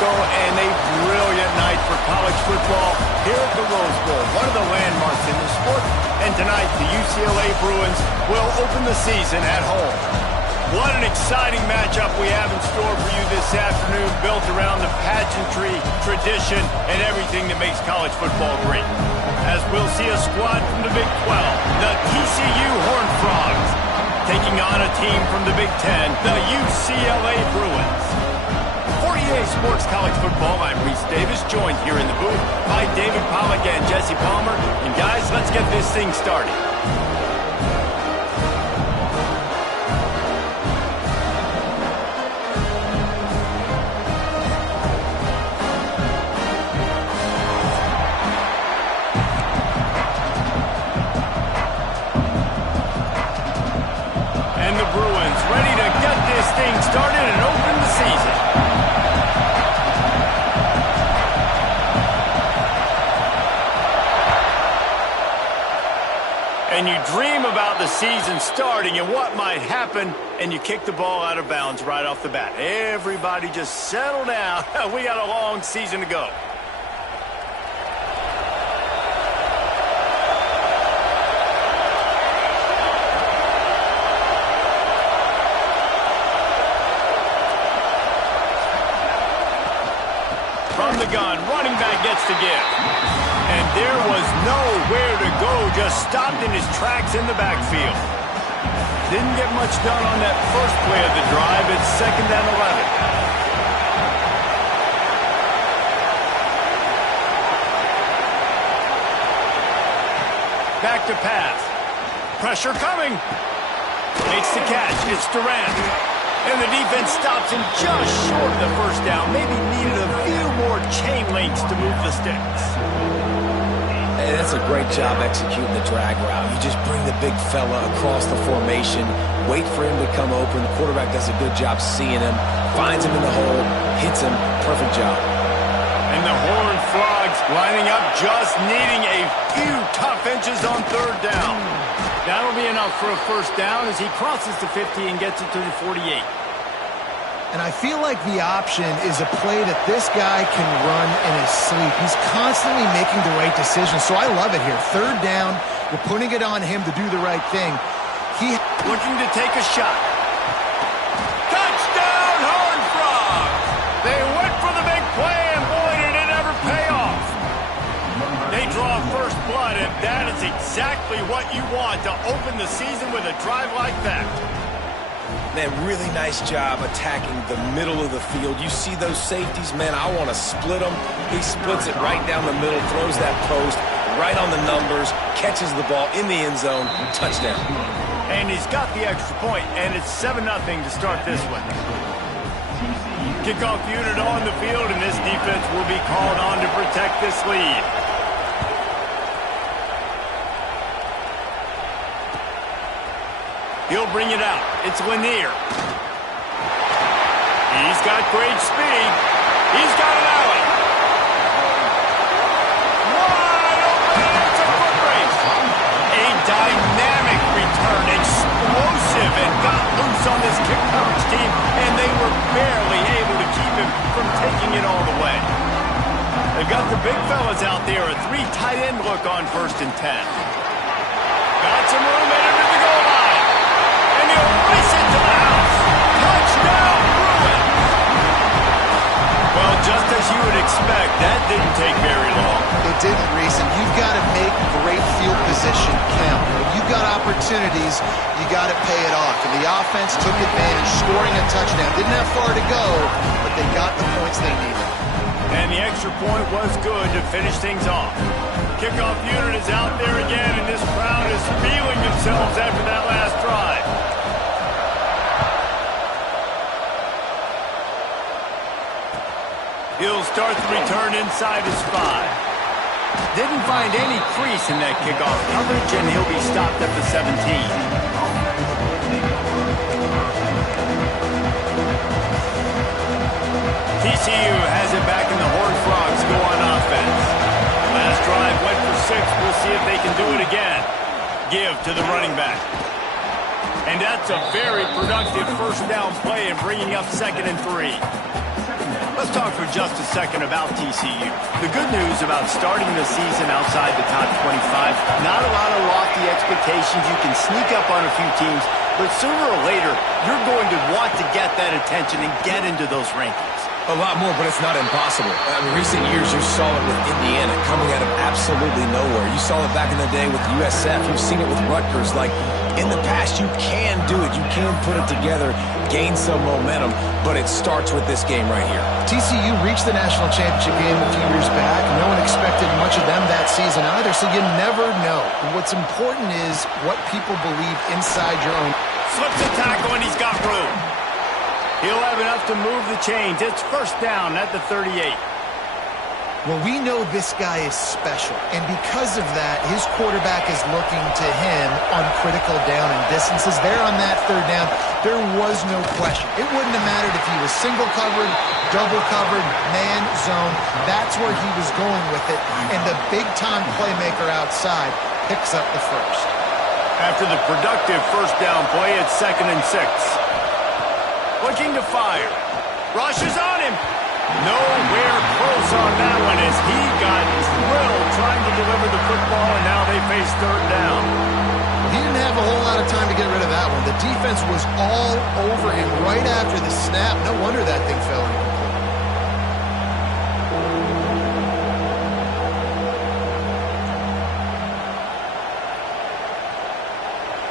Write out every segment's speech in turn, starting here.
Marco, and a brilliant night for college football here at the Rose Bowl, one of the landmarks in the sport. And tonight, the UCLA Bruins will open the season at home. What an exciting matchup we have in store for you this afternoon, built around the pageantry, tradition, and everything that makes college football great. As we'll see a squad from the Big 12, the TCU Horned Frogs, taking on a team from the Big 10, the UCLA Bruins. For EA Sports College Football, I'm Reese Davis, joined here in the booth by David Pollack and Jesse Palmer. And guys, let's get this thing started. And the Bruins ready to get this thing started and open the season. And you dream about the season starting and what might happen, and you kick the ball out of bounds right off the bat. Everybody just settle down. We got a long season to go. From the gun, running back gets the give. And there was nowhere to go, just stopped in his tracks in the backfield. Didn't get much done on that first play of the drive. It's 2nd and 11. Back to pass. Pressure coming. Makes the catch. It's Durant. And the defense stops him just short of the first down. Maybe needed a few more chain links to move the sticks. Hey, that's a great job executing the drag route. You just bring the big fella across the formation, wait for him to come open. The quarterback does a good job seeing him, finds him in the hole, hits him. Perfect job. And the Horned Frogs lining up, just needing a few tough inches on 3rd down. That'll be enough for a first down as he crosses the 50 and gets it to the 48. And I feel like the option is a play that this guy can run in his sleep. He's constantly making the right decision, so I love it here. 3rd down, you're putting it on him to do the right thing. Looking to take a shot. Touchdown, Horned Frogs! They went for the big play, and boy, did it ever pay off. They draw first blood, and that is exactly what you want to open the season with a drive like that. Man, really nice job attacking the middle of the field. You see those safeties, man, I want to split them. He splits it right down the middle, throws that post right on the numbers, catches the ball in the end zone, touchdown. And he's got the extra point, and it's 7-0 to start this one. Kickoff unit on the field, and this defense will be called on to protect this lead. He'll bring it out. It's Lanier. He's got great speed. He's got an alley. Wide open. It's a foot race. A dynamic return. Explosive, and got loose on this kick coverage team, and they were barely able to keep him from taking it all the way. They've got the big fellas out there. A 3 tight end look on 1st and 10. Got some room in it at the goal line. He'll race it to the house. Touchdown, Bruins! Well, just as you would expect, that didn't take very long. It didn't, Reese, and you've got to make great field position count. When you've got opportunities, you got to pay it off. And the offense took advantage, scoring a touchdown. Didn't have far to go, but they got the points they needed. And the extra point was good to finish things off. Kickoff unit is out there again, and this crowd is feeling themselves after that last drive. He'll start the return inside his 5. Didn't find any crease in that kickoff coverage, and he'll be stopped at the 17. TCU has it back, and the Horned Frogs go on offense. Last drive went for 6. We'll see if they can do it again. Give to the running back. And that's a very productive first down play and bringing up 2nd and 3. Let's talk for just a second about TCU. The good news about starting the season outside the top 25, not a lot of lofty expectations. You can sneak up on a few teams, but sooner or later, you're going to want to get that attention and get into those rankings. A lot more, but it's not impossible. In recent years, you saw it with Indiana coming out of absolutely nowhere. You saw it back in the day with USF. You've seen it with Rutgers. Like, in the past, you can do it. You can put it together, gain some momentum, but it starts with this game right here. TCU reached the national championship game a few years back. No one expected much of them that season either, so you never know. And what's important is what people believe inside your own. Slips a tackle, and he's got room. He'll have enough to move the chains. It's first down at the 38. Well, we know this guy is special, and because of that, his quarterback is looking to him on critical down and distances. There on that third down, there was no question. It wouldn't have mattered if he was single covered, double covered, man, zone. That's where he was going with it, and the big-time playmaker outside picks up the first. After the productive first down play, it's 2nd and 6. Looking to fire. Rush is on him. Nowhere close on that one as he got drilled trying to deliver the football, and now they face third down. He didn't have a whole lot of time to get rid of that one. The defense was all over him right after the snap. No wonder that thing fell incomplete.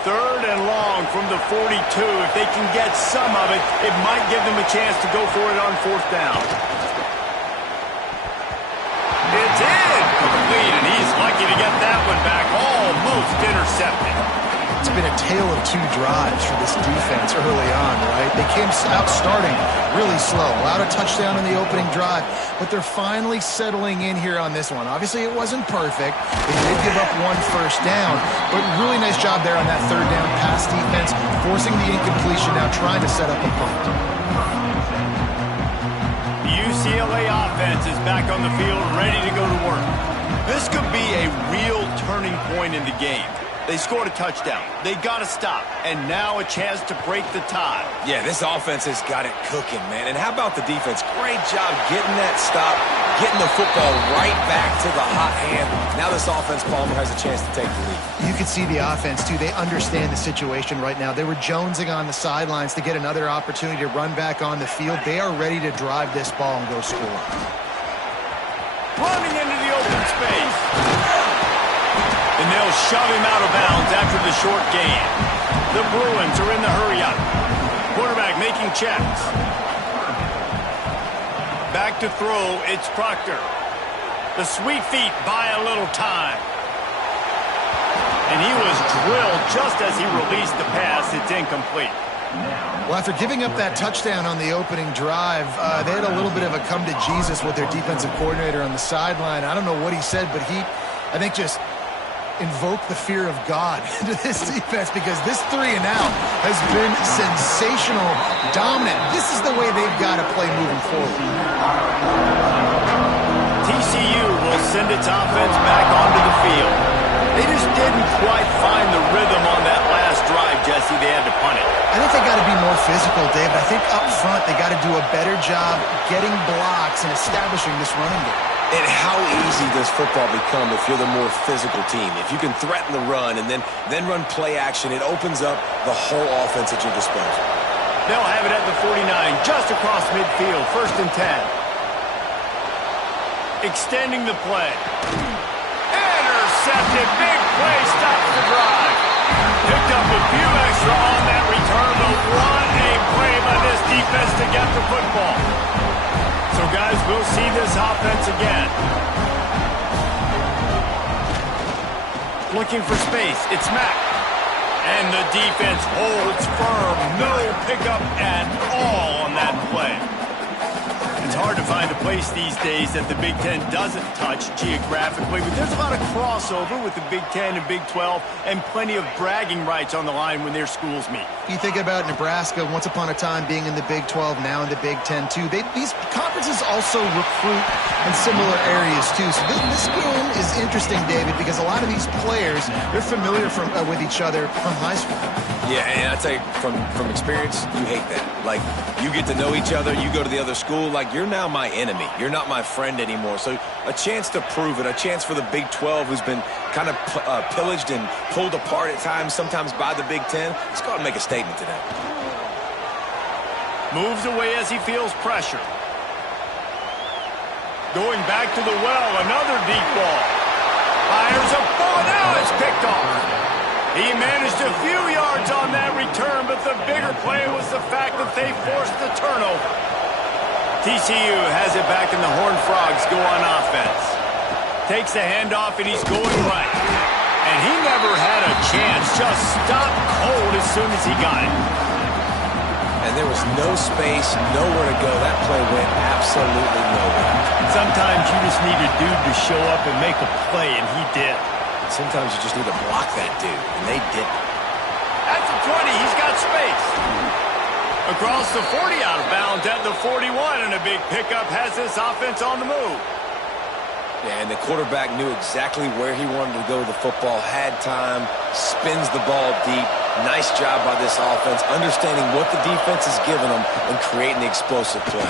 Third and long from the 42. If they can get some of it, it might give them a chance to go for it on fourth down. It's incomplete, and he's lucky to get that one back. Almost intercepted. It's been a tale of two drives for this defense early on, right? They came out starting really slow, allowed a touchdown in the opening drive, but they're finally settling in here on this one. Obviously, it wasn't perfect. They did give up one first down, but really nice job there on that third down pass defense, forcing the incompletion, now trying to set up a punt. The UCLA offense is back on the field, ready to go to work. This could be a real turning point in the game. They scored a touchdown. They got to stop. And now a chance to break the tie. Yeah, this offense has got it cooking, man. And how about the defense? Great job getting that stop, getting the football right back to the hot hand. Now this offense, Palmer, has a chance to take the lead. You can see the offense, too. They understand the situation right now. They were jonesing on the sidelines to get another opportunity to run back on the field. They are ready to drive this ball and go score. Running into the open space. And they'll shove him out of bounds after the short gain. The Bruins are in the hurry-up. Quarterback making checks. Back to throw, it's Proctor. The sweet feet buy a little time. And he was drilled just as he released the pass. It's incomplete. Well, after giving up that touchdown on the opening drive, they had a little bit of a come to Jesus with their defensive coordinator on the sideline. I don't know what he said, but he, I think, just invoke the fear of God into this defense because this 3 and out has been sensational, dominant. This is the way they've got to play moving forward. TCU will send its offense back onto the field. They just didn't quite find the rhythm on that last drive, Jesse. They had to punt it. I think they got to be more physical, Dave. I think up front they got to do a better job getting blocks and establishing this running game. And how easy does football become if you're the more physical team? If you can threaten the run and then run play action, it opens up the whole offense at your disposal. They'll have it at the 49, just across midfield, 1st and 10. Extending the play. Intercepted, big play, stops the drive. Picked up a few extra on that return, but what a play by this defense to get the football. So, guys, we'll see this offense again. Looking for space. It's Mack. And the defense holds firm. No pickup at all on that play. It's hard to find a place these days that the Big Ten doesn't touch geographically, but there's a lot of crossover with the Big Ten and Big 12 and plenty of bragging rights on the line when their schools meet. You think about Nebraska, once upon a time being in the Big 12, now in the Big 10 too. These conferences also recruit in similar areas too. So this game is interesting, David, because a lot of these players, they're familiar with each other from high school. Yeah, and I tell you, from experience, you hate that. Like, you get to know each other, you go to the other school, like, you're now my enemy. You're not my friend anymore. So a chance to prove it, a chance for the Big 12, who's been kind of pillaged and pulled apart at times, sometimes by the Big 10. Let's go out and make a statement today. Moves away as he feels pressure. Going back to the well, another deep ball. Fires a ball, now it's picked off. He managed a few yards on that return, but the bigger play was the fact that they forced the turnover. TCU has it back, and the Horned Frogs go on offense. Takes the handoff, and he's going right. And he never had a chance, just stopped cold as soon as he got it. And there was no space, nowhere to go. That play went absolutely nowhere. Sometimes you just need a dude to show up and make a play, and he did. Sometimes you just need to block that dude, and they didn't. At the 20, he's got space. Across the 40, out of bounds at the 41, and a big pickup has this offense on the move. Yeah, and the quarterback knew exactly where he wanted to go with the football, had time, spins the ball deep. Nice job by this offense, understanding what the defense is giving them and creating the explosive play.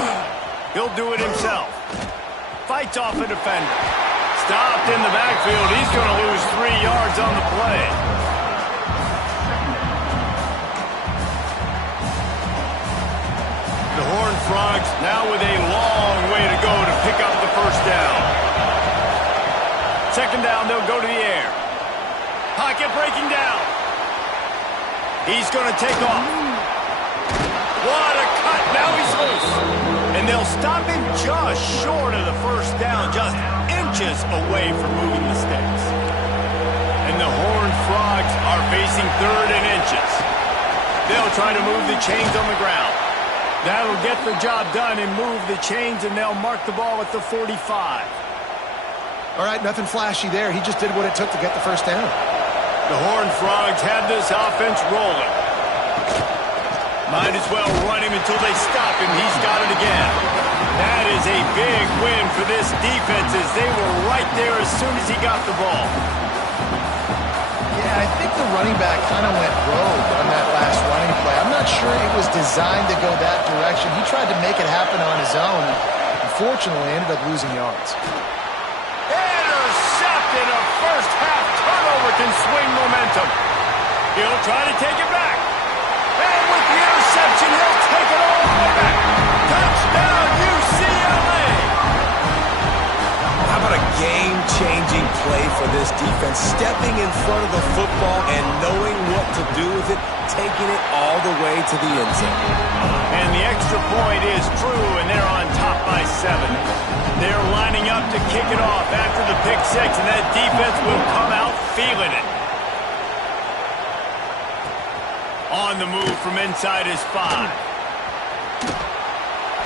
He'll do it himself. Fights off a defender. Stopped in the backfield. He's going to lose 3 yards on the play. The Horned Frogs now with a long way to go to pick up the first down. Second down, they'll go to the air. Pocket breaking down. He's going to take off. What a cut. Now he's loose. And they'll stop him just short of the first down, just inches away from moving the sticks. And the Horned Frogs are facing 3rd and inches. They'll try to move the chains on the ground. That'll get the job done and move the chains, and they'll mark the ball at the 45. All right, nothing flashy there. He just did what it took to get the first down. The Horned Frogs have this offense rolling. Might as well run him until they stop him. He's got it again. That is a big win for this defense, as they were right there as soon as he got the ball. Yeah, I think the running back kind of went rogue on that last running play. I'm not sure it was designed to go that direction. He tried to make it happen on his own. Unfortunately, ended up losing yards. Intercepted. A first-half turnover can swing momentum. He'll try to take it back. And with the interception, he'll take it all the way back. Touchdown, UCLA! How about a game-changing play for this defense? Stepping in front of the football and knowing what to do with it, taking it all the way to the end zone. And the extra point is true, and they're on top by 7. They're lining up to kick it off after the pick 6, and that defense will come out feeling it. On the move from inside his 5.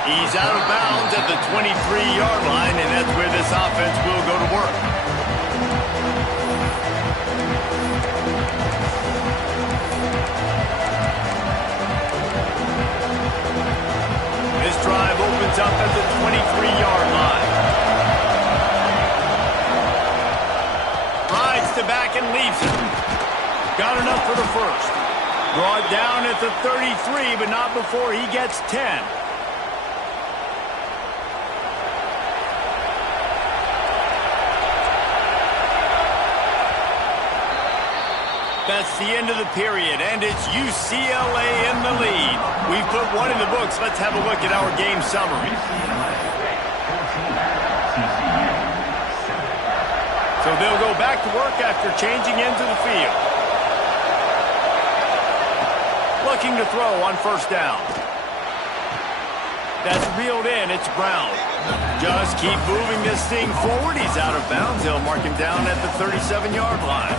He's out of bounds at the 23-yard line, and that's where this offense will go to work. This drive opens up at the 23-yard line. Rides to back and leaves it. Got enough for the first. Brought down at the 33, but not before he gets 10. That's the end of the period, and it's UCLA in the lead. We've put one in the books. Let's have a look at our game summary. So they'll go back to work after changing into the field. Looking to throw on first down. That's reeled in. It's Brown. Just keep moving this thing forward. He's out of bounds. They'll mark him down at the 37-yard line.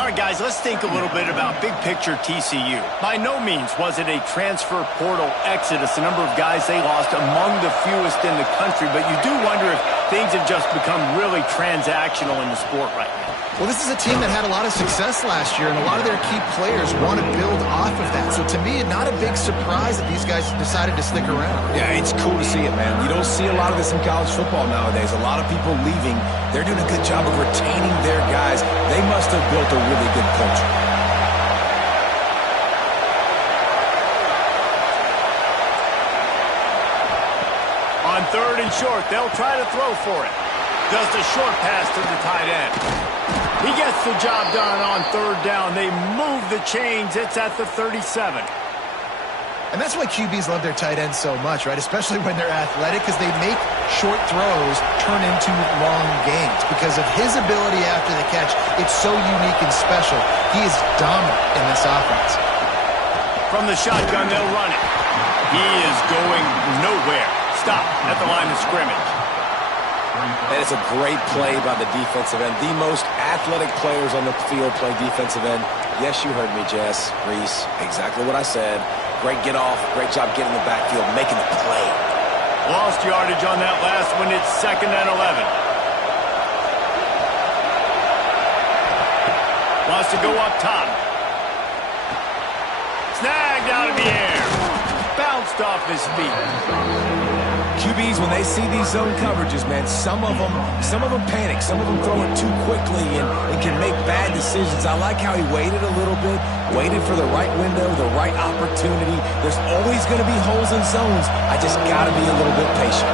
All right, guys, let's think a little bit about big picture TCU. By no means was it a transfer portal exodus, the number of guys they lost among the fewest in the country, but you do wonder if things have just become really transactional in the sport right now. Well, this is a team that had a lot of success last year, and a lot of their key players want to build off of that. So to me, not a big surprise that these guys decided to stick around. Yeah, it's cool to see it, man. You don't see a lot of this in college football nowadays. A lot of people leaving. They're doing a good job of retaining their guys. They must have built a really good culture. short. They'll try to throw for it. Does the short pass to the tight end. He gets the job done on third down. They move the chains. It's at the 37. And that's why QBs love their tight ends so much, right? Especially when they're athletic, because they make short throws turn into long gains. Because of his ability after the catch, it's so unique and special. He is dominant in this offense. From the shotgun, they'll run it. He is going nowhere. Stop at the line of scrimmage. And it's a great play by the defensive end. The most athletic players on the field play defensive end. Yes, you heard me, Jess, Reese. Exactly what I said. Great get off. Great job getting in the backfield, making the play. Lost yardage on that last one. It's 2nd and 11. Wants to go up top. Snagged out of the air. Bounced off his feet. QBs, when they see these zone coverages, man, some of them panic. Some of them throw it too quickly and can make bad decisions. I like how he waited a little bit, waited for the right window, the right opportunity. There's always going to be holes in zones. I just got to be a little bit patient.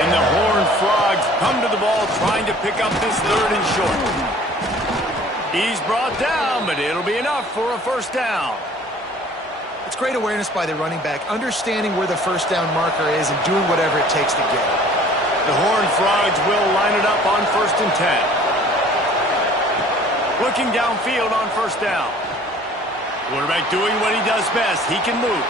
And the Horned Frogs come to the ball trying to pick up this 3rd and short. He's brought down, but it'll be enough for a first down. It's great awareness by the running back, understanding where the first down marker is and doing whatever it takes to get it. The Horned Frogs will line it up on 1st and 10. Looking downfield on first down. Quarterback doing what he does best. He can move.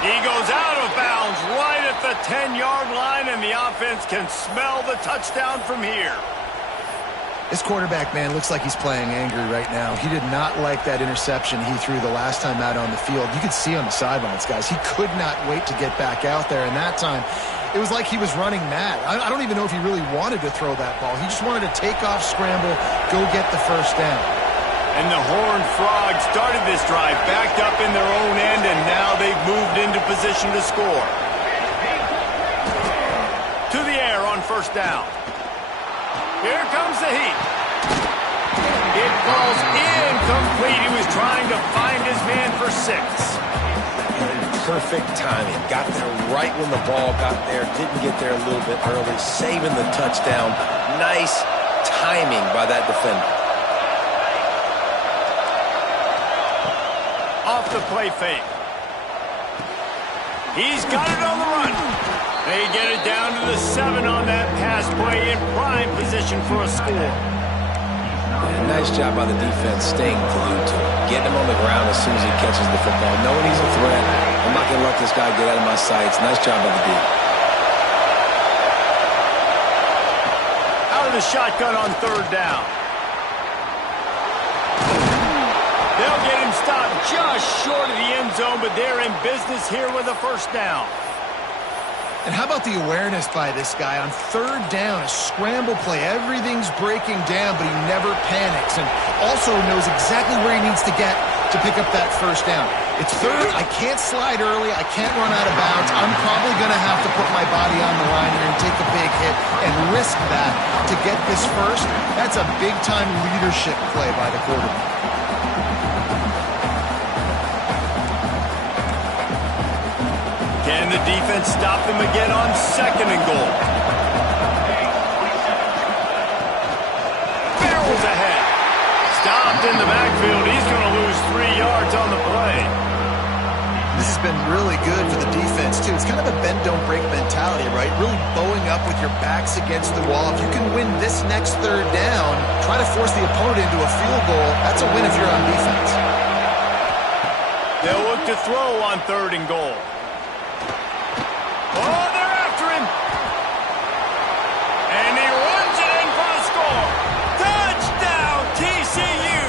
He goes out of bounds right at the 10-yard line, and the offense can smell the touchdown from here. This quarterback, man, looks like he's playing angry right now. He did not like that interception he threw the last time out on the field. You could see on the sidelines, guys. He could not wait to get back out there, and that time it was like he was running mad. I don't even know if he really wanted to throw that ball. He just wanted to take off, scramble, go get the first down. And the Horned Frogs started this drive backed up in their own end, and now they've moved into position to score. To the air on first down. Here comes the heat. It falls incomplete. He was trying to find his man for 6. Perfect timing. Got there right when the ball got there. Didn't get there a little bit early. Saving the touchdown. Nice timing by that defender. Off the play fake. He's got it on the run. They get it down to the 7 on that pass play, in prime position for a score. And nice job by the defense staying glued to him. Getting him on the ground as soon as he catches the football. Knowing he's a threat. I'm not going to let this guy get out of my sights. Nice job by the D. Out of the shotgun on 3rd down. They'll get him stopped just short of the end zone, but they're in business here with a first down. And how about the awareness by this guy on 3rd down, a scramble play. Everything's breaking down, but he never panics and also knows exactly where he needs to get to pick up that first down. It's 3rd. I can't slide early. I can't run out of bounds. I'm probably going to have to put my body on the line here and take a big hit and risk that to get this first. That's a big-time leadership play by the quarterback. Can the defense stop them again on 2nd and goal? Barrels ahead. Stopped in the backfield. He's going to lose 3 yards on the play. This has been really good for the defense, too. It's kind of a bend-don't-break mentality, right? Really bowing up with your backs against the wall. If you can win this next 3rd down, try to force the opponent into a field goal. That's a win if you're on defense. They'll look to throw on 3rd and goal. Oh, they're after him. And he runs it in for a score. Touchdown, TCU.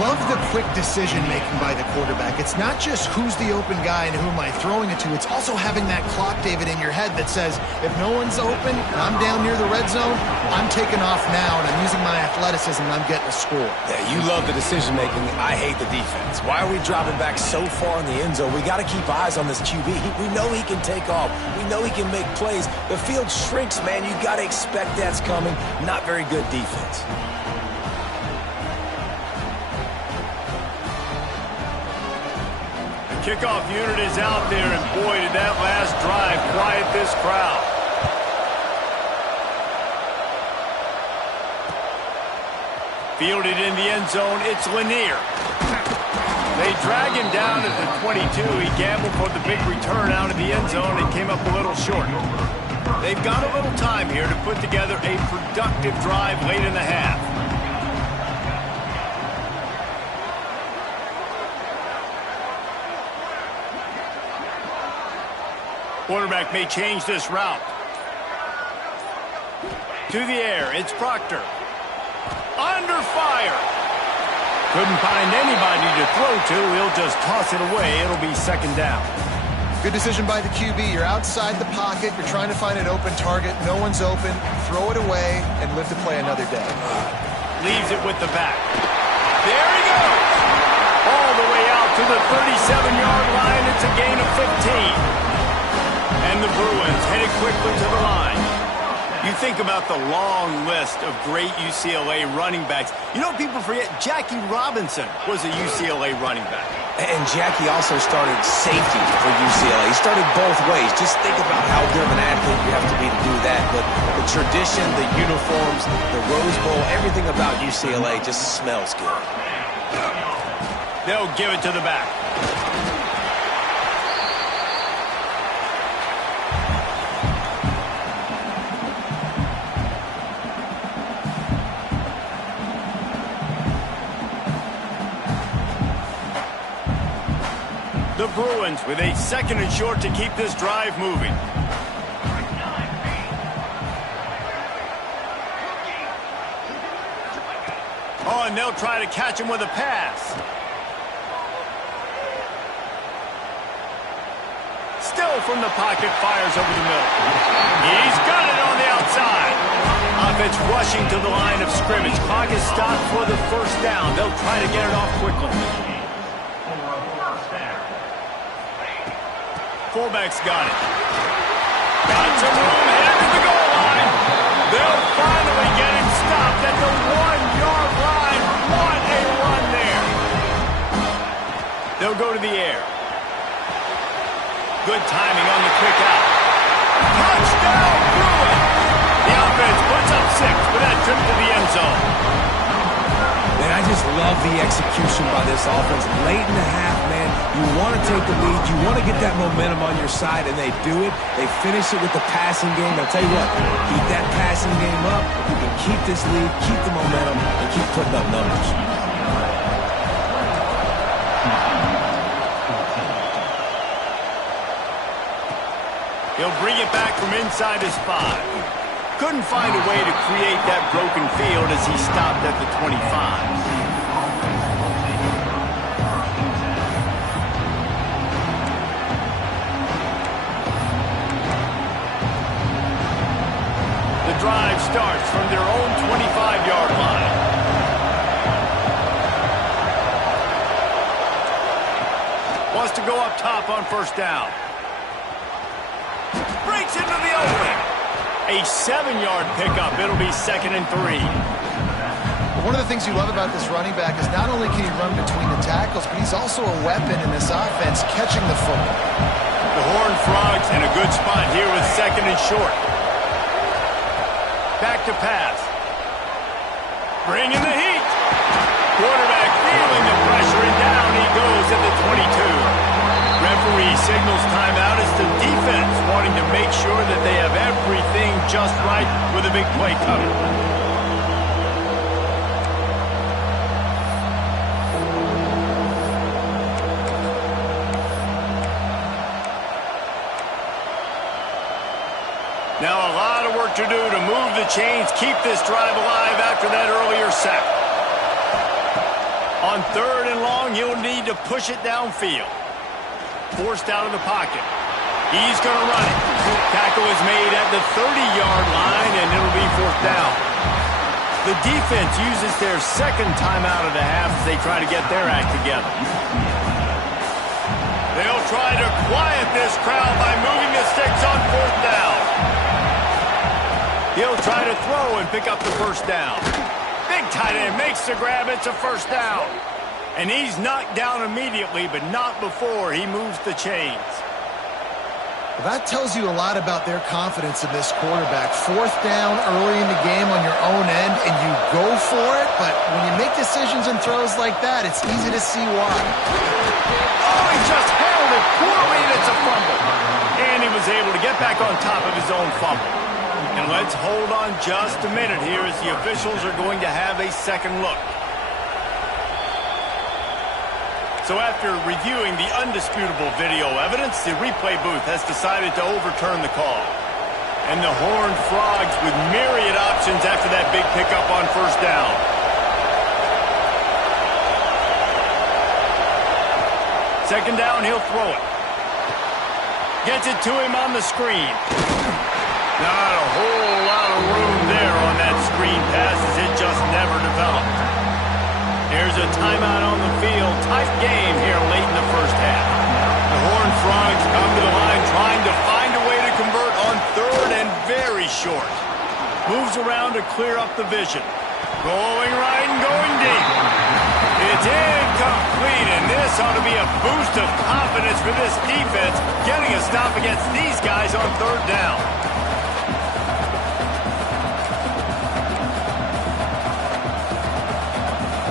Love the quick decision-making by the quarterback. It's not just who's the open guy and who am I throwing it to. It's also having that clock, David, in your head that says, if no one's open and I'm down near the red zone, I'm taking off now, and I'm using my athleticism, and I'm getting a score. Yeah, you love the decision-making. I hate the defense. Why are we dropping back so far in the end zone? We got to keep eyes on this QB. We know he can take off. We know he can make plays. The field shrinks, man. You got to expect that's coming. Not very good defense. Kickoff unit is out there, and boy, did that last drive quiet this crowd. Fielded in the end zone, it's Lanier. They drag him down at the 22. He gambled for the big return out of the end zone and came up a little short. They've got a little time here to put together a productive drive late in the half. Quarterback may change this route. To the air, it's Proctor. Under fire. Couldn't find anybody to throw to. He'll just toss it away. It'll be second down. Good decision by the QB. You're outside the pocket. You're trying to find an open target. No one's open. Throw it away and live to play another day. Leaves it with the back. There he goes. All the way out to the 37-yard line. It's a gain of 15. And the Bruins headed quickly to the line. You think about the long list of great UCLA running backs. You know, people forget Jackie Robinson was a UCLA running back. And Jackie also started safety for UCLA. He started both ways. Just think about how good of an athlete you have to be to do that. But the tradition, the uniforms, the Rose Bowl, everything about UCLA just smells good. They'll give it to the back. The Bruins with a second and short to keep this drive moving. Oh, and they'll try to catch him with a pass. Still from the pocket, fires over the middle. He's got it on the outside. Offense rushing to the line of scrimmage. Clock is stopped for the first down. They'll try to get it off quickly. Fullback's got it. Got some room, headed to the goal line. They'll finally get him stopped at the 1-yard line. What a run there. They'll go to the air. Good timing on the quick out. Touchdown, Bruins! The offense puts up 6 with that trip to the end zone. Man, I just love the execution by this offense. Late in the half, man, you want to take the lead. You want to get that momentum on your side, and they do it. They finish it with the passing game. I'll tell you what, keep that passing game up. You can keep this lead, keep the momentum, and keep putting up numbers. He'll bring it back from inside his 5. Couldn't find a way to create that broken field as he stopped at the 25. The drive starts from their own 25-yard line. Wants to go up top on first down. Breaks into the open. A 7-yard pickup. It'll be 2nd and 3. One of the things you love about this running back is not only can he run between the tackles, but he's also a weapon in this offense catching the football. The Horned Frogs in a good spot here with 2nd and short. Back to pass. Bringing the heat. Quarterback feeling the pressure, and down he goes at the 22. Referee signals timeout. It's the defense wanting to make sure that they have everything just right with a big play coming. Now a lot of work to do to move the chains, keep this drive alive after that earlier sack. On 3rd and long, he'll need to push it downfield. Forced out of the pocket. He's going to run it. Tackle is made at the 30-yard line, and it'll be 4th down. The defense uses their second timeout of the half as they try to get their act together. They'll try to quiet this crowd by moving the sticks on 4th down. He'll try to throw and pick up the first down. Big tight end makes the grab. It's a first down. And he's knocked down immediately, but not before he moves the chains. Well, that tells you a lot about their confidence in this quarterback. Fourth down early in the game on your own end, and you go for it, but when you make decisions and throws like that, it's easy to see why. Oh, he just handled it poorly, and it's a fumble. And he was able to get back on top of his own fumble. And let's hold on just a minute here as the officials are going to have a second look. So after reviewing the undisputable video evidence, the replay booth has decided to overturn the call. And the Horned Frogs with myriad options after that big pickup on first down. Second down, he'll throw it. Gets it to him on the screen. Not a whole lot of room there on that screen pass as it just never developed. Here's a timeout on the field. Tight game here late in the first half. The Horned Frogs come to the line trying to find a way to convert on third and very short. Moves around to clear up the vision. Going right and going deep. It's incomplete, and this ought to be a boost of confidence for this defense, getting a stop against these guys on third down.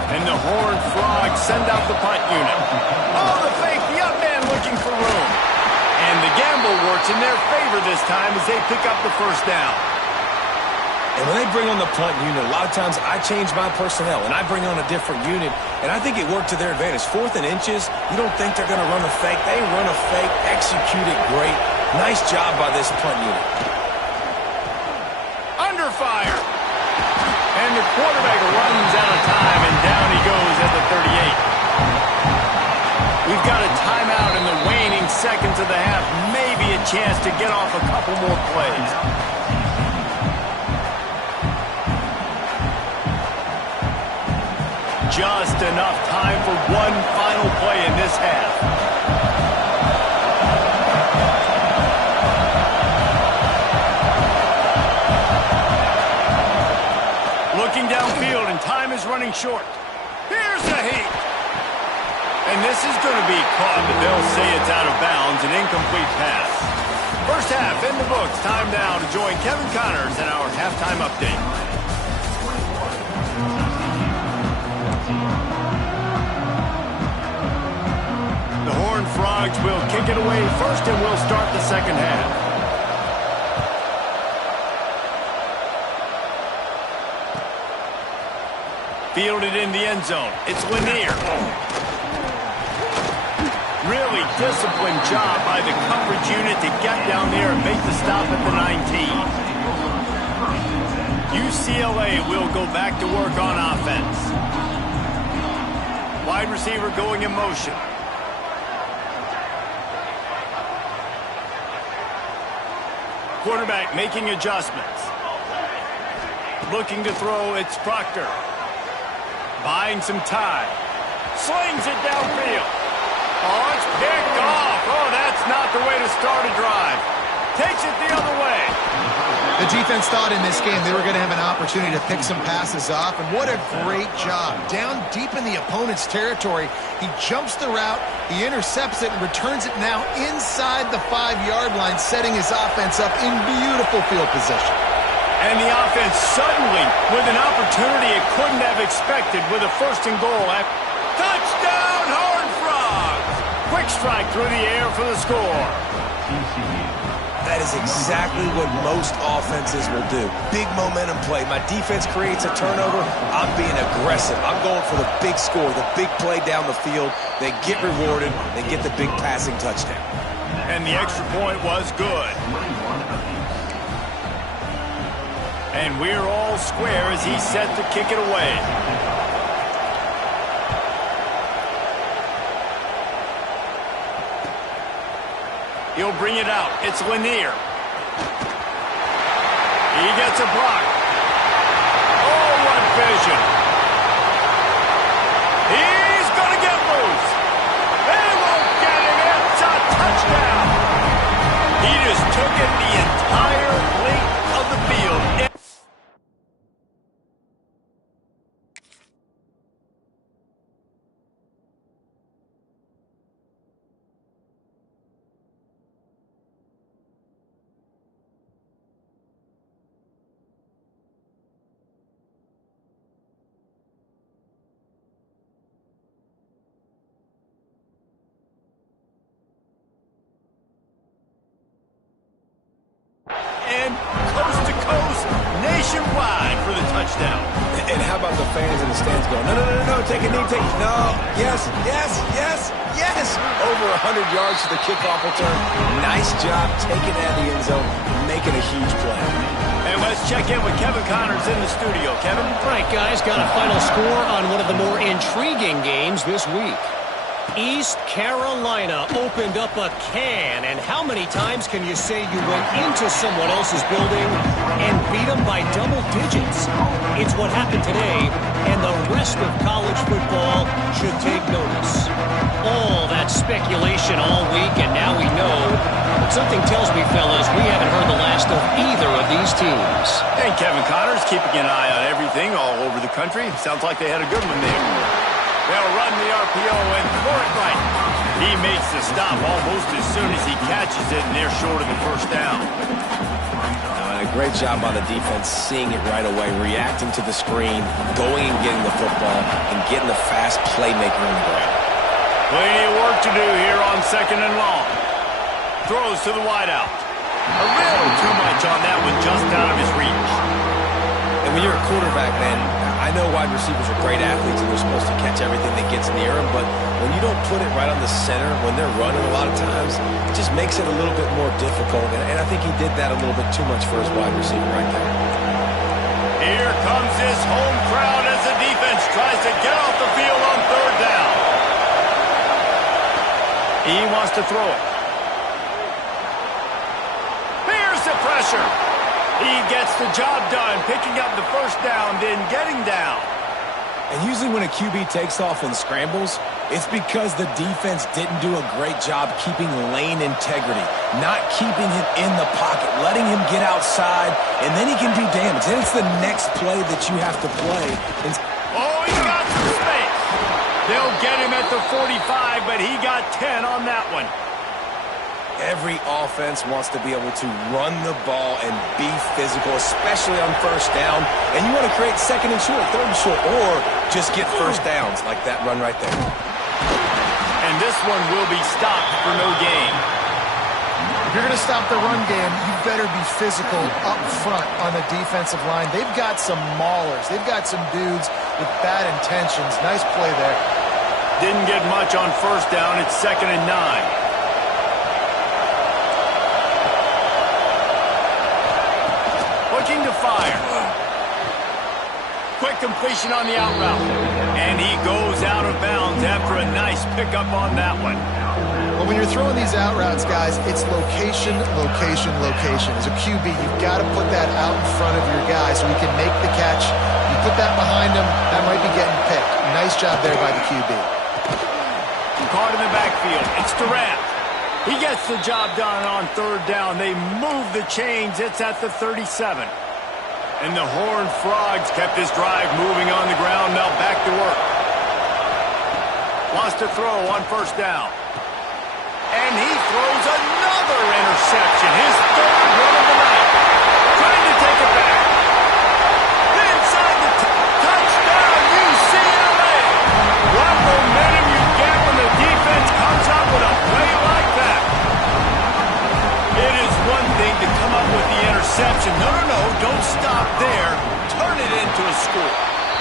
And the Horned Frogs send out the punt unit. Oh, the fake, the up man looking for room. And the gamble works in their favor this time as they pick up the first down. And when they bring on the punt unit, a lot of times I change my personnel and I bring on a different unit, and I think it worked to their advantage. 4th and inches, you don't think they're going to run a fake. They run a fake, execute it great. Nice job by this punt unit. Under fire. And the quarterback runs out of time, and down he goes at the 38. We've got a timeout in the waning seconds of the half. Maybe a chance to get off a couple more plays. Just enough time for one final play in this half. Looking downfield, and time is running short. Here's the heat. And this is going to be caught, but they'll say it's out of bounds, an incomplete pass. First half in the books. Time now to join Kevin Connors in our halftime update. The Horned Frogs will kick it away first, and we'll start the second half. Fielded in the end zone. It's Lanier. Really disciplined job by the coverage unit to get down there and make the stop at the 19. UCLA will go back to work on offense. Wide receiver going in motion. Quarterback making adjustments. Looking to throw, it's Proctor. Buying some time. Slings it downfield. Oh, it's picked off. Oh, that's not the way to start a drive. Takes it the other way. The defense thought in this game they were going to have an opportunity to pick some passes off, and what a great job. Down deep in the opponent's territory, he jumps the route, he intercepts it, and returns it now inside the 5-yard line, setting his offense up in beautiful field position. And the offense suddenly with an opportunity it couldn't have expected with a first and goal. Touchdown, Horned Frogs! Quick strike through the air for the score. That is exactly what most offenses will do. Big momentum play. My defense creates a turnover. I'm being aggressive. I'm going for the big score, the big play down the field. They get rewarded. They get the big passing touchdown. And the extra point was good. And we're all square as he's set to kick it away. He'll bring it out. It's Lanier. He gets a block. Oh, what vision. He's going to get loose. They won't get him. It's a touchdown. He just took it the entire length of the field. line, coast to coast, nationwide for the touchdown. And how about the fans in the stands going, no, no, no, no, take a knee, take it. No, yes, yes, yes, yes. Over 100 yards to the kickoff return. Nice job taking it out of the end zone, making a huge play. And let's check in with Kevin Connors in the studio. Kevin? All right, guys, got a final score on one of the more intriguing games this week. East Carolina opened up a can, and how many times can you say you went into someone else's building and beat them by double digits? It's what happened today, and the rest of college football should take notice. All that speculation all week, and now we know. But something tells me, fellas, we haven't heard the last of either of these teams. And Kevin Connors keeping an eye on everything all over the country. Sounds like they had a good one there. They'll run the RPO and throw it right. He makes the stop almost as soon as he catches it, and they're short of the first down. A great job by the defense, seeing it right away, reacting to the screen, going and getting the football, and getting the fast playmaker on the ground. Plenty of work to do here on 2nd and long. Throws to the wideout. A little too much on that one, just out of his reach. And when you're a quarterback, man, I know wide receivers are great athletes and they're supposed to catch everything that gets near them, but when you don't put it right on the center, when they're running a lot of times, it just makes it a little bit more difficult. And I think he did that a little bit too much for his wide receiver right there. Here comes his home crowd as the defense tries to get off the field on 3rd down. He wants to throw it. Here's the pressure. He gets the job done, picking up the first down, then getting down. And usually when a QB takes off and scrambles, it's because the defense didn't do a great job keeping lane integrity, not keeping him in the pocket, letting him get outside, and then he can do damage. Then it's the next play that you have to play. Oh, he got some space. They'll get him at the 45, but he got 10 on that one. Every offense wants to be able to run the ball and be physical, especially on first down. And you want to create 2nd and short, 3rd and short, or just get first downs like that run right there. And this one will be stopped for no gain. If you're going to stop the run game, you better be physical up front on the defensive line. They've got some maulers. They've got some dudes with bad intentions. Nice play there. Didn't get much on first down. It's 2nd and 9. Looking to fire. Quick completion on the out route. And he goes out of bounds after a nice pickup on that one. Well, when you're throwing these out routes, guys, it's location, location, location. As a QB, you've got to put that out in front of your guy so he can make the catch. You put that behind him, that might be getting picked. Nice job there by the QB. Caught in the backfield. It's Durant. He gets the job done on 3rd down. They move the chains. It's at the 37. And the Horned Frogs kept this drive moving on the ground. Now back to work. Wants to throw on first down. And he throws another interception. His 3rd one of the night. Trying to take it back. Inside the touchdown, UCLA. What momentum you get when the defense comes up with a play like that. It is one thing to come up with the interception. No, no, no, don't stop there. Turn it into a score.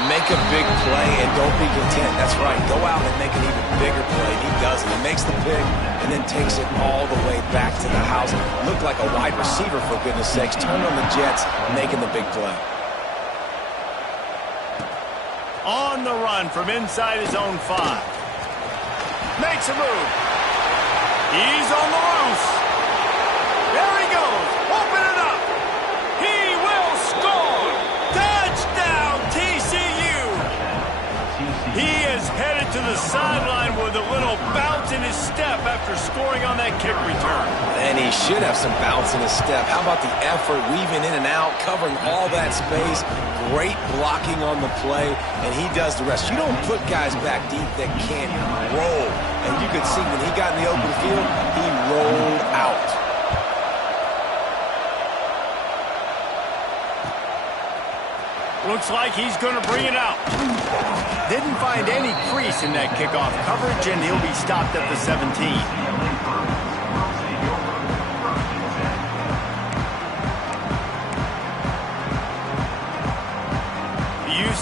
Make a big play and don't be content. That's right. Go out and make an even bigger play. He does it. He makes the pick and then takes it all the way back to the house. Looked like a wide receiver, for goodness sakes. Turned on the Jets, making the big play. On the run from inside his own 5. Makes a move. He's on the loose. There he goes. Open it up. He will score. Touchdown, TCU. He is headed to the sideline with a little bounce in his step after scoring on that kick return. And he should have some bounce in his step. How about the effort, weaving in and out, covering all that space. Great blocking on the play, and he does the rest. You don't put guys back deep that can't roll. And you could see when he got in the open field, he rolled out. Looks like he's going to bring it out. Didn't find any crease in that kickoff coverage, and he'll be stopped at the 17.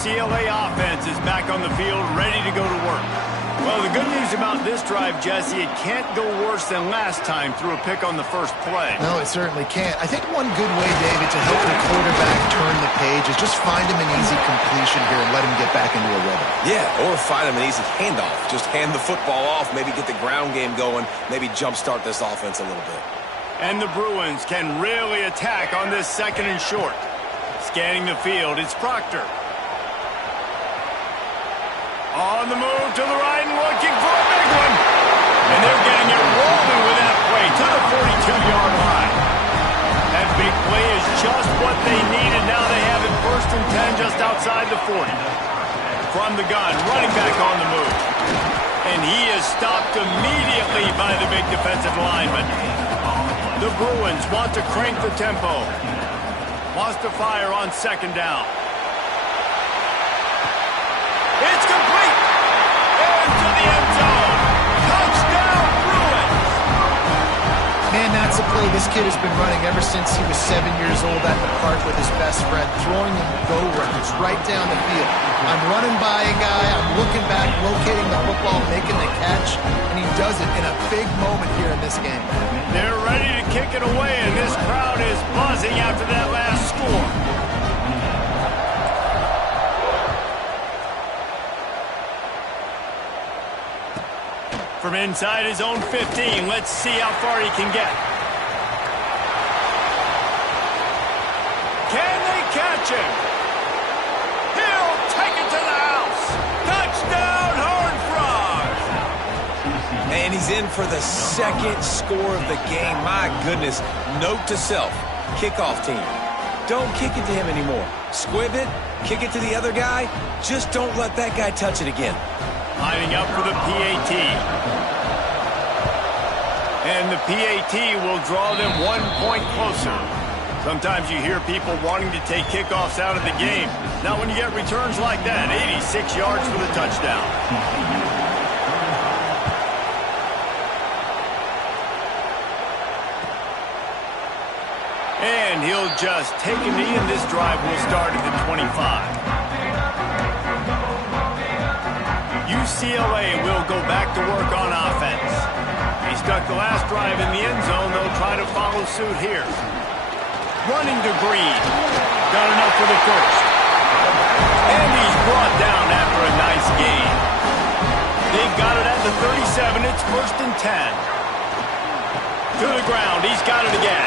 UCLA offense is back on the field, ready to go to work. Well, the good news about this drive, Jesse, it can't go worse than last time through a pick on the first play. No, it certainly can't. I think one good way, David, to help the quarterback turn the page is just find him an easy completion here and let him get back into a rhythm. Yeah, or find him an easy handoff. Just hand the football off, maybe get the ground game going, maybe jumpstart this offense a little bit. And the Bruins can really attack on this second and short. Scanning the field, it's Proctor. On the move to the right and looking for a big one. And they're getting it rolling with that play to the 42-yard line. That big play is just what they needed. Now they have it 1st and 10 just outside the 40. From the gun, running back on the move. And he is stopped immediately by the big defensive lineman. The Bruins want to crank the tempo. Wants to fire on 2nd down. It's complete. Into the end zone. Touchdown, Bruins. Man, that's a play this kid has been running ever since he was 7 years old at the park with his best friend, throwing him go routes right down the field. I'm running by a guy, I'm looking back, locating the football, making the catch, and he does it in a big moment here in this game. They're ready to kick it away, and this crowd is buzzing after that last score. From inside his own 15, let's see how far he can get. Can they catch him? He'll take it to the house. Touchdown, Horned Frogs. And he's in for the 2nd score of the game. My goodness. Note to self, kickoff team. Don't kick it to him anymore. Squib it, kick it to the other guy. Just don't let that guy touch it again. Lining up for the PAT. And the PAT will draw them 1 point closer. Sometimes you hear people wanting to take kickoffs out of the game. Not when you get returns like that. 86 yards for the touchdown. And he'll just take a knee, and this drive will start at the 25. UCLA will go back to work on offense. He stuck the last drive in the end zone. They'll try to follow suit here. Running to Green. Got enough for the first. And he's brought down after a nice gain. They've got it at the 37. It's 1st and 10. To the ground. He's got it again.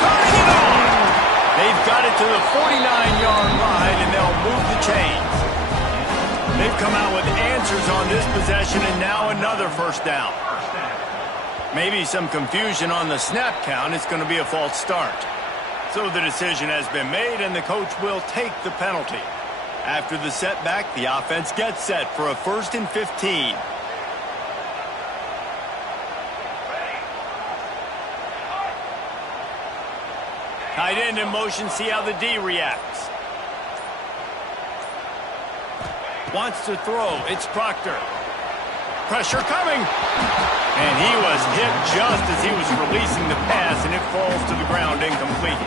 Turning it on. They've got it to the 49-yard line, and they'll move the chains. They've come out with answers on this possession, and now another 1st down. Maybe some confusion on the snap count. It's going to be a false start. So the decision has been made, and the coach will take the penalty. After the setback, the offense gets set for a 1st and 15. Tight end in motion, see how the D reacts. Wants to throw. It's Proctor. Pressure coming. And he was hit just as he was releasing the pass, and it falls to the ground incomplete.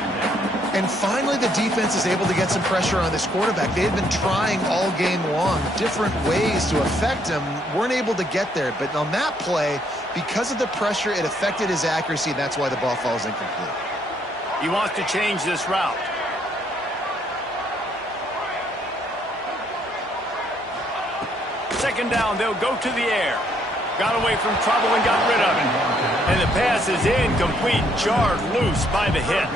And finally, the defense is able to get some pressure on this quarterback. They had been trying all game long, different ways to affect him, weren't able to get there. But on that play, because of the pressure, it affected his accuracy, and that's why the ball falls incomplete. He wants to change this route. Second down, they'll go to the air. Got away from trouble and got rid of it. And the pass is incomplete, jarred loose by the hit.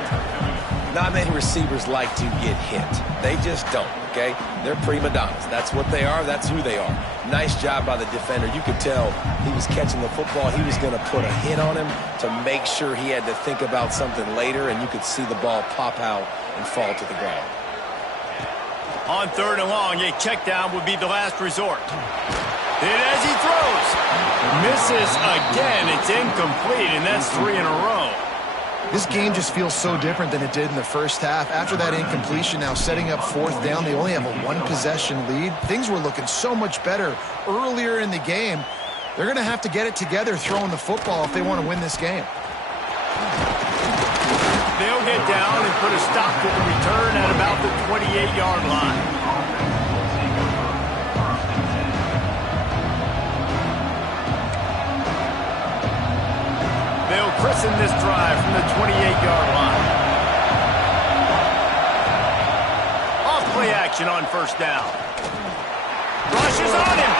Not many receivers like to get hit. They just don't, okay? They're prima donnas. That's what they are. That's who they are. Nice job by the defender. You could tell he was catching the football. He was going to put a hit on him to make sure he had to think about something later, and you could see the ball pop out and fall to the ground. On 3rd and long, a check down would be the last resort. And as he throws, misses again. It's incomplete, and that's 3 in a row. This game just feels so different than it did in the first half. After that incompletion, now setting up 4th down, they only have a 1-possession lead. Things were looking so much better earlier in the game. They're going to have to get it together throwing the football if they want to win this game. They'll get down and put a stop to the return at about the 28-yard line. They'll christen this drive from the 28-yard line. Off-play action on first down. Rush is on him.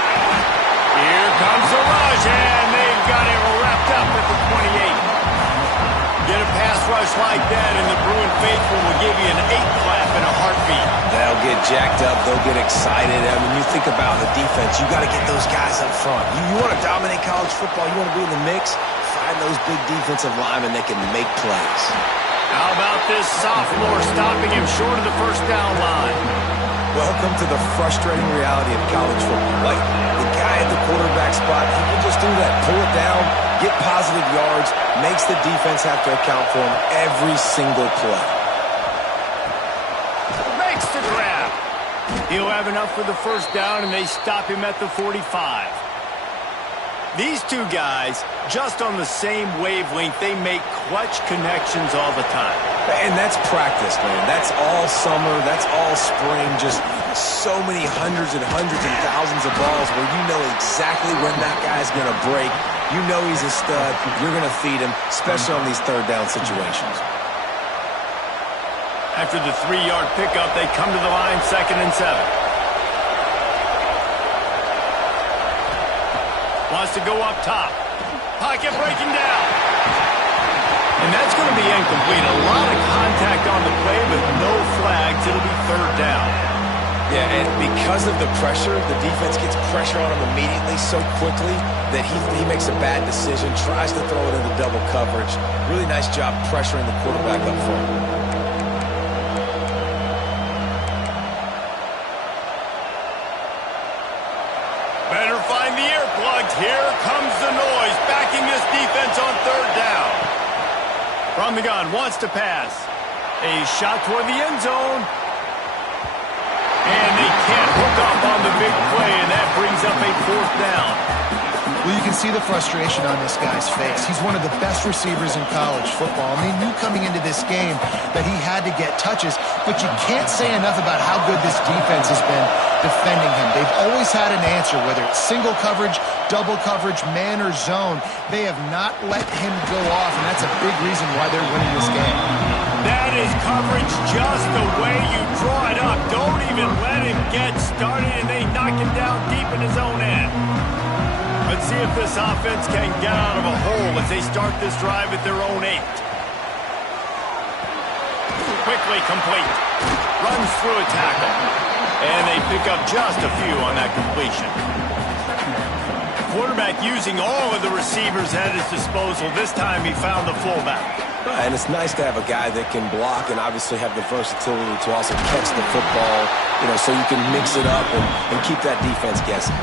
Here comes the rush, and they've got him wrapped up at the 28. Get a pass rush like that, and the Bruin faithful will give you an 8-clap in a heartbeat. They'll get jacked up. They'll get excited. I mean, you think about the defense. You got to get those guys up front. You want to dominate college football. You want to be in the mix. Find those big defensive linemen that can make plays. How about this sophomore stopping him short of the first down line? Welcome to the frustrating reality of college football. Like, the guy at the quarterback spot, he can just do that. Pull it down, get positive yards, makes the defense have to account for him every single play. Makes the grab. He'll have enough for the first down, and they stop him at the 45. These two guys, just on the same wavelength, they make clutch connections all the time. And that's practice, man. That's all summer. That's all spring. Just so many hundreds and thousands of balls where you know exactly when that guy's going to break. You know he's a stud. You're going to feed him, especially on these third down situations. After the 3-yard pickup, they come to the line, 2nd and 7. Wants to go up top. Pocket breaking down. And that's going to be incomplete. A lot of contact on the play, but no flags. It'll be 3rd down. Yeah, and because of the pressure, the defense gets pressure on him immediately so quickly that he makes a bad decision, tries to throw it into double coverage. Really nice job pressuring the quarterback up front. Here comes the noise, backing this defense on 3rd down. From the gun, wants to pass. A shot toward the end zone. And they can't hook up on the big play, and that brings up a 4th down. Well, you can see the frustration on this guy's face. He's one of the best receivers in college football, and they knew coming into this game that he had to get touches, but you can't say enough about how good this defense has been defending him. They've always had an answer, whether it's single coverage, double coverage, man or zone. They have not let him go off, and that's a big reason why they're winning this game. That is coverage just the way you draw it up. Don't even let him get started, and they knock him down deep in his own end. Let's see if this offense can get out of a hole as they start this drive at their own 8. Quickly complete. Runs through a tackle. And they pick up just a few on that completion. Quarterback using all of the receivers at his disposal. This time he found the fullback. And it's nice to have a guy that can block and obviously have the versatility to also catch the football, so you can mix it up and keep that defense guessing.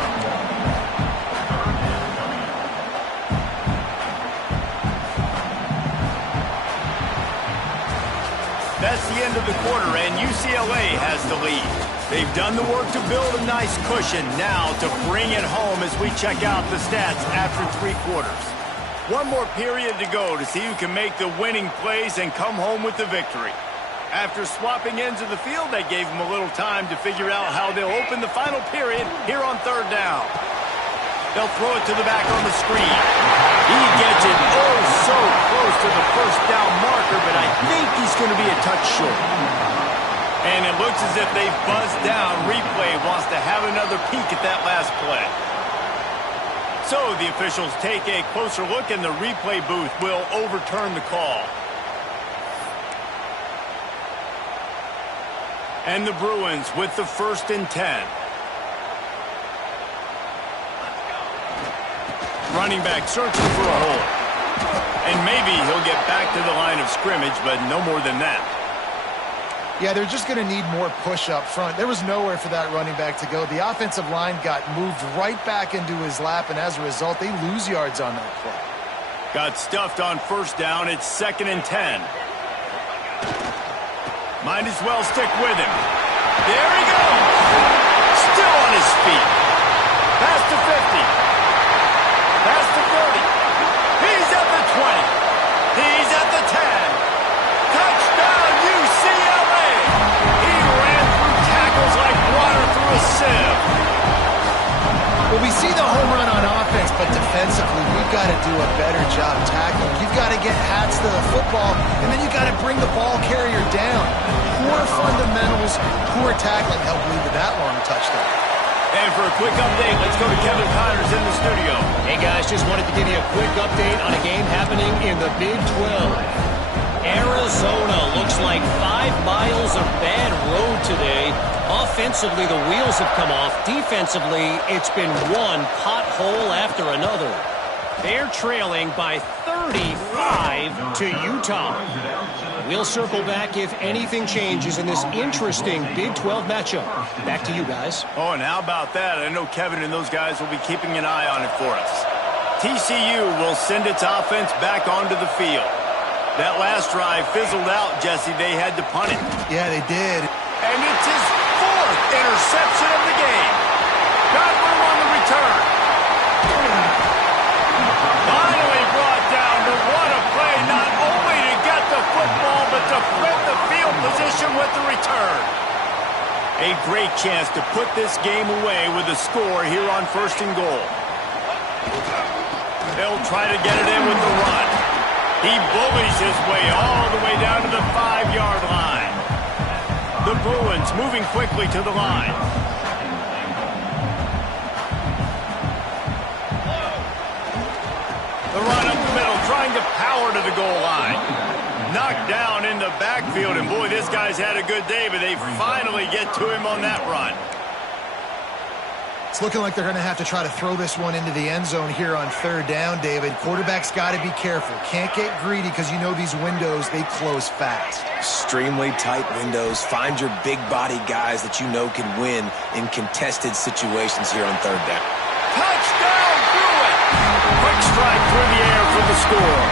That's the end of the quarter, and UCLA has the lead. They've done the work to build a nice cushion. Now to bring it home as we check out the stats after 3 quarters. One more period to go to see who can make the winning plays and come home with the victory. After swapping ends of the field, they gave them a little time to figure out how they'll open the final period here on 3rd down. They'll throw it to the back on the screen. He gets it so close to the first down marker, but I think he's going to be a touch short. And it looks as if they've buzzed down. Replay wants to have another peek at that last play. So the officials take a closer look, and the replay booth will overturn the call. And the Bruins with the 1st and 10. Running back searching for a hole. And maybe he'll get back to the line of scrimmage, but no more than that. Yeah, they're just going to need more push up front. There was nowhere for that running back to go. The offensive line got moved right back into his lap, and as a result, they lose yards on that play. Got stuffed on 1st down. It's 2nd and 10. Might as well stick with him. There he goes. Still on his feet. Pass to 50. Pass to 30. He's at the 20. He's at the 10. Touchdown, UCLA. He ran through tackles like water through a sieve. Well, we see the home run on offense, but defensively, defensively, we've got to do a better job tackling. You've got to get hats to the football, and then you've got to bring the ball carrier down. Poor fundamentals, poor tackling helped lead to that long touchdown. And for a quick update, let's go to Kevin Connors in the studio. Hey, guys, just wanted to give you a quick update on a game happening in the Big 12. Arizona looks like 5 miles of bad road today. Offensively, the wheels have come off. Defensively, it's been one pothole after another. They're trailing by 35 to Utah. We'll circle back if anything changes in this interesting Big 12 matchup. Back to you guys. Oh, and how about that? I know Kevin and those guys will be keeping an eye on it for us. TCU will send its offense back onto the field. That last drive fizzled out, Jesse. They had to punt it. Yeah, they did. And it's his 4th interception of the game. Got room on the return. Finally brought down, but what a play, not only to get the football, but to flip the field position with the return. A great chance to put this game away with a score here on 1st and goal. They'll try to get it in with the run. He bullies his way all the way down to the 5-yard line. The Bruins moving quickly to the line. The run up the middle, trying to power to the goal line. Knocked down in the backfield, and boy, this guy's had a good day, but they finally get to him on that run. It's looking like they're going to have to try to throw this one into the end zone here on 3rd down, David. Quarterback's got to be careful. Can't get greedy because you know these windows, they close fast. Extremely tight windows. Find your big body guys that you know can win in contested situations here on 3rd down. Touchdown, Bruins! Quick strike through the air for the score.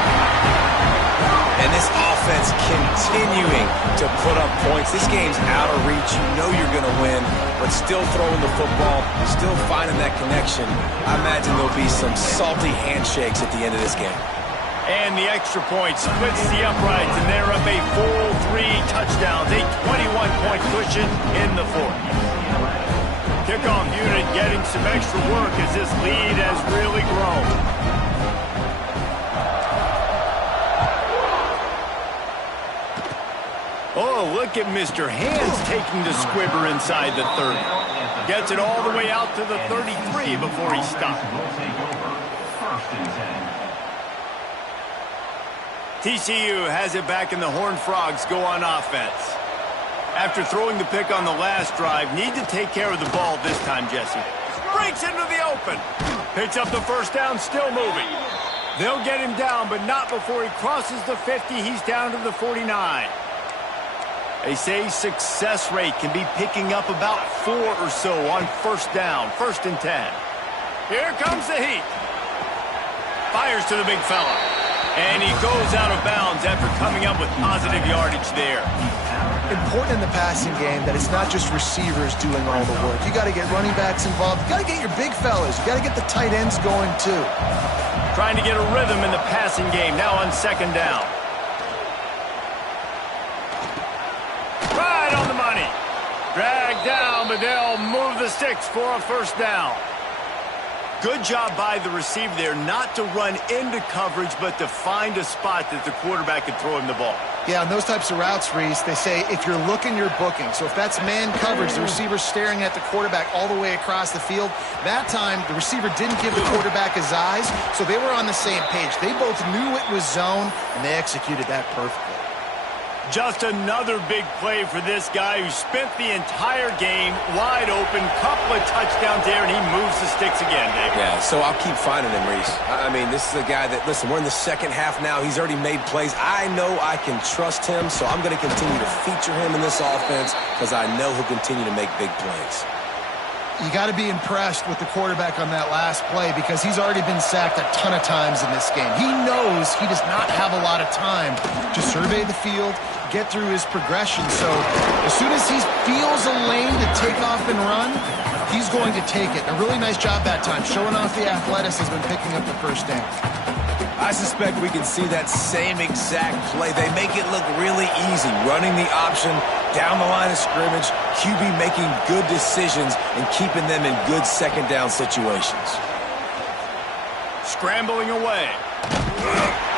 And this offense continuing to put up points. This game's out of reach. You know you're going to win, but still throwing the football, still finding that connection. I imagine there'll be some salty handshakes at the end of this game. And the extra point splits the uprights, and they're up a full 3 touchdowns, a 21-point cushion in the 4th. Kickoff unit getting some extra work as this lead has really grown. Oh, look at Mr. Hands taking the squibber inside the 30. Gets it all the way out to the 33 before he stopped. TCU has it back, and the Horned Frogs go on offense. After throwing the pick on the last drive, need to take care of the ball this time, Jesse. Breaks into the open. Picks up the 1st down, still moving. They'll get him down, but not before he crosses the 50. He's down to the 49. They say success rate can be picking up about 4 or so on 1st down, 1st and 10. Here comes the heat. Fires to the big fella. And he goes out of bounds after coming up with positive yardage there. Important in the passing game that it's not just receivers doing all the work. You got to get running backs involved. You got to get your big fellas. You got to get the tight ends going too. Trying to get a rhythm in the passing game now on 2nd down. Right on the money. Dragged down, but they'll move the sticks for a 1st down. Good job by the receiver there not to run into coverage, but to find a spot that the quarterback could throw him the ball. Yeah, on those types of routes, Reese, they say if you're looking, you're booking. So if that's man coverage, the receiver's staring at the quarterback all the way across the field. That time, the receiver didn't give the quarterback his eyes, so they were on the same page. They both knew it was zone, and they executed that perfectly. Just another big play for this guy who spent the entire game wide open. Couple of touchdowns there, and he moves the sticks again, Dave. Yeah, so I'll keep finding him, Reese. I mean, this is a guy that, listen, we're in the 2nd half now. He's already made plays. I know I can trust him, so I'm going to continue to feature him in this offense because I know he'll continue to make big plays. You got to be impressed with the quarterback on that last play because he's already been sacked a ton of times in this game. He knows he does not have a lot of time to survey the field, get through his progression. So as soon as he feels a lane to take off and run, he's going to take it. A really nice job that time, showing off the athleticism and picking up the 1st down. I suspect we can see that same exact play. They make it look really easy, running the option down the line of scrimmage, QB making good decisions and keeping them in good 2nd down situations. Scrambling away.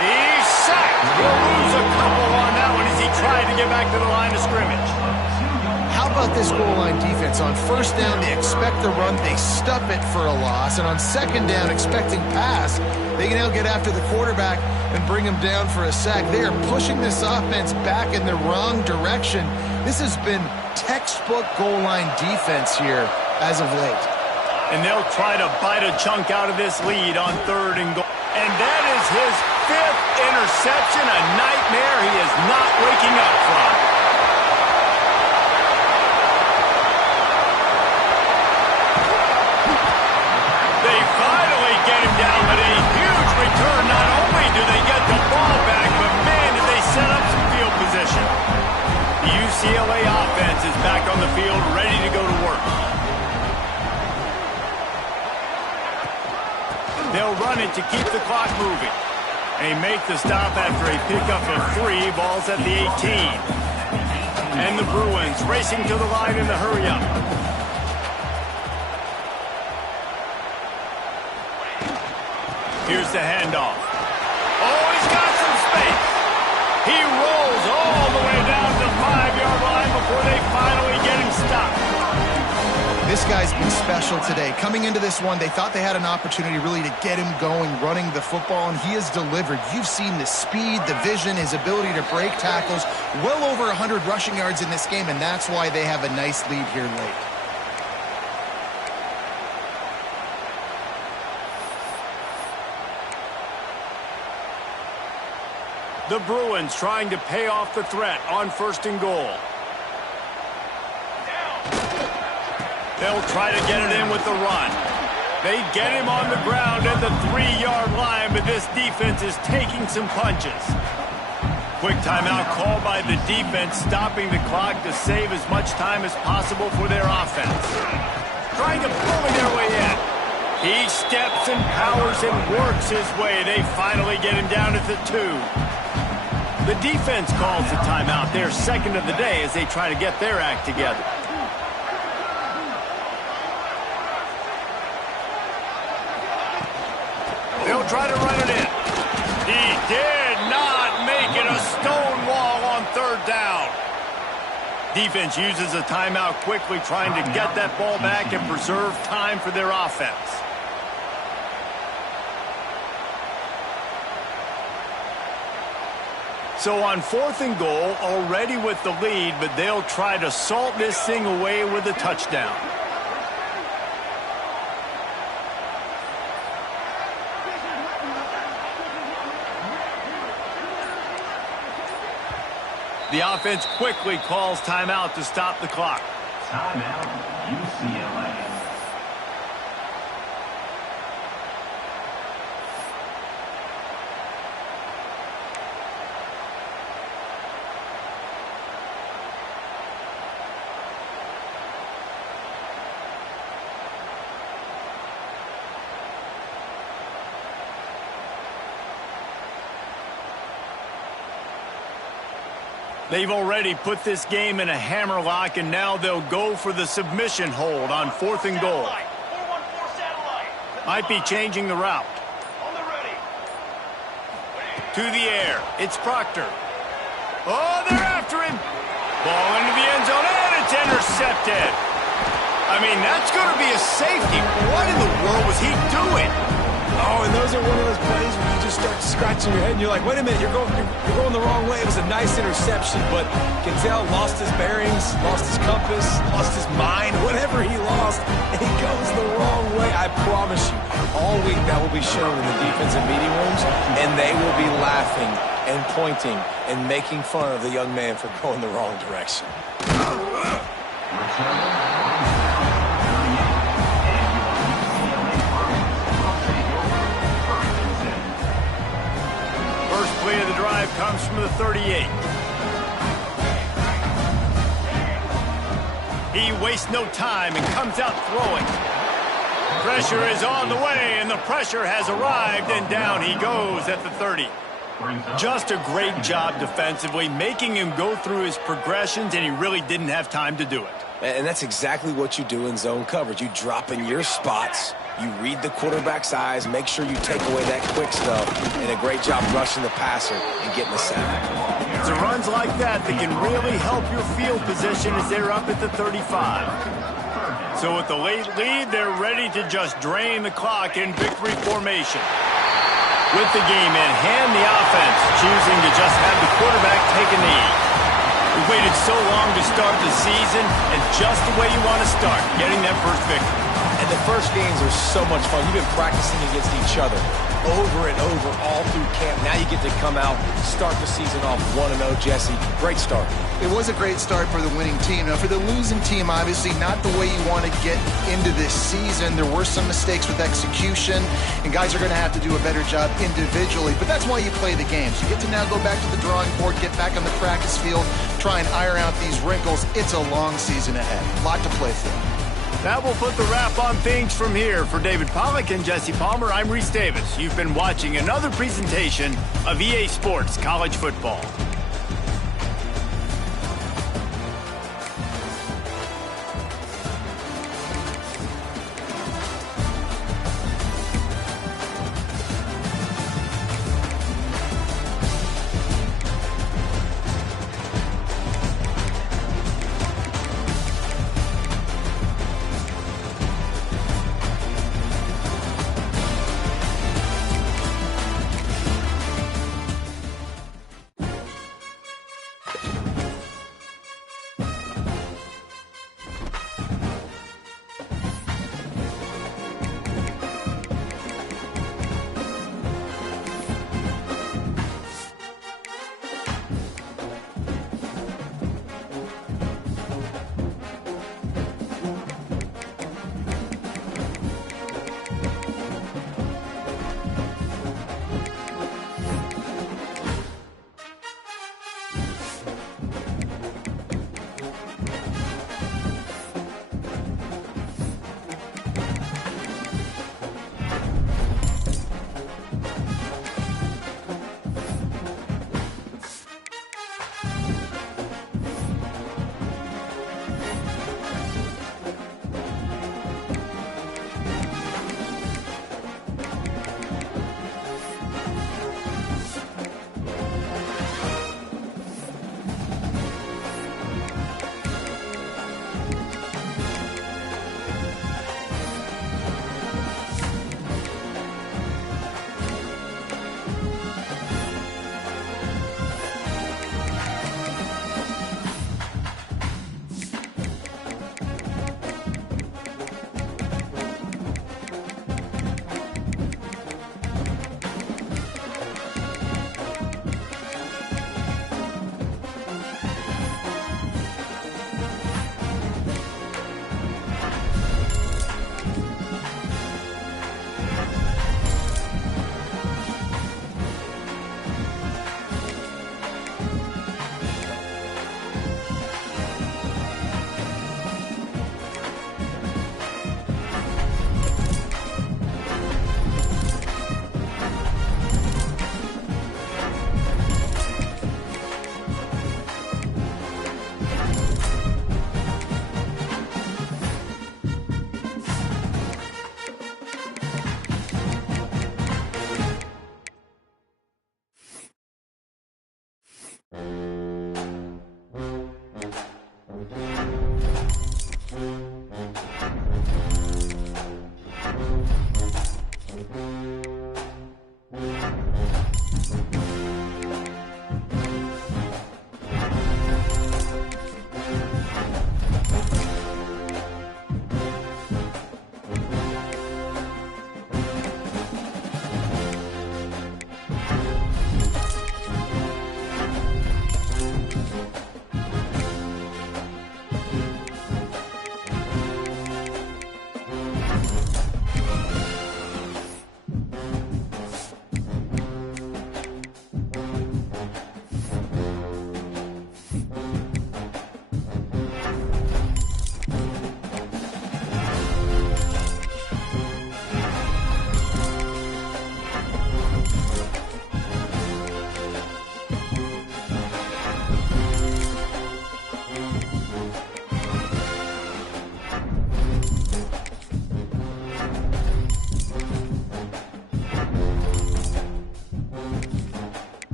He's sacked. He'll lose a couple on that one as he tried to get back to the line of scrimmage. How about this goal line defense? On first down, they expect the run. They stuff it for a loss. And on second down, expecting pass, they can now get after the quarterback and bring him down for a sack. They are pushing this offense back in the wrong direction. This has been textbook goal line defense here as of late. And they'll try to bite a chunk out of this lead on 3rd and goal. And that is his 5th interception, a nightmare he is not waking up from. They finally get him down with a huge return. Not only do they get the ball back, but man, did they set up some field position. The UCLA offense is back on the field, ready to go to work. They'll run it to keep the clock moving. They make the stop after a pickup of 3. Ball's at the 18. And the Bruins racing to the line in the hurry-up. Here's the handoff. Oh, he's got some space. He rolls all the way down to the 5-yard line before they finally get him stopped. This guy's been special today. Coming into this one, they thought they had an opportunity really to get him going, running the football, and he has delivered. You've seen the speed, the vision, his ability to break tackles. Well over 100 rushing yards in this game, and that's why they have a nice lead here late. The Bruins trying to pay off the threat on 1st and goal. They'll try to get it in with the run. They get him on the ground at the 3-yard line, but this defense is taking some punches. Quick timeout called by the defense, stopping the clock to save as much time as possible for their offense. Trying to bully their way in. He steps and powers and works his way. They finally get him down at the 2. The defense calls the timeout, their 2nd of the day, as they try to get their act together. They'll try to run it in. He did not make it a stone wall on 3rd down. Defense uses a timeout quickly, trying to get that ball back and preserve time for their offense. So on 4th and goal, already with the lead, but they'll try to salt this thing away with a touchdown. The offense quickly calls timeout to stop the clock. Timeout, UCLA. They've already put this game in a hammerlock, and now they'll go for the submission hold on 4th and goal. Might be changing the route. To the air. It's Proctor. Oh, they're after him. Ball into the end zone, and it's intercepted. I mean, that's going to be a safety. What in the world was he doing? Oh, and those are one of those plays where you just start scratching your head and you're like, wait a minute, you're going the wrong way. It was a nice interception, but Ncaa lost his bearings, lost his compass, lost his mind, whatever he lost, he goes the wrong way. I promise you, all week that will be shown in the defensive meeting rooms, and they will be laughing and pointing and making fun of the young man for going the wrong direction. First play of the drive comes from the 38. He wastes no time and comes out throwing. Pressure is on the way, and the pressure has arrived, and down he goes at the 30. Just a great job defensively, making him go through his progressions, and he really didn't have time to do it. And that's exactly what you do in zone coverage. You drop in your spots, You read the quarterback's eyes, make sure you take away that quick stuff, and a great job rushing the passer and getting the sack. It's the runs like that that can really help your field position as they're up at the 35. So with the late lead, they're ready to just drain the clock in victory formation. With the game in hand, the offense choosing to just have the quarterback take a knee. We waited so long to start the season, and just the way you want to start, getting that first victory. And the first games are so much fun. You've been practicing against each other over and over all through camp. Now you get to come out, start the season off 1-0, Jesse. Great start. It was a great start for the winning team. Now, for the losing team, obviously not the way you want to get into this season. There were some mistakes with execution, and guys are going to have to do a better job individually. But that's why you play the games. You get to now go back to the drawing board, get back on the practice field, try and iron out these wrinkles. It's a long season ahead. A lot to play for. That will put the wrap on things from here. For David Pollack and Jesse Palmer, I'm Reese Davis. You've been watching another presentation of EA Sports College Football.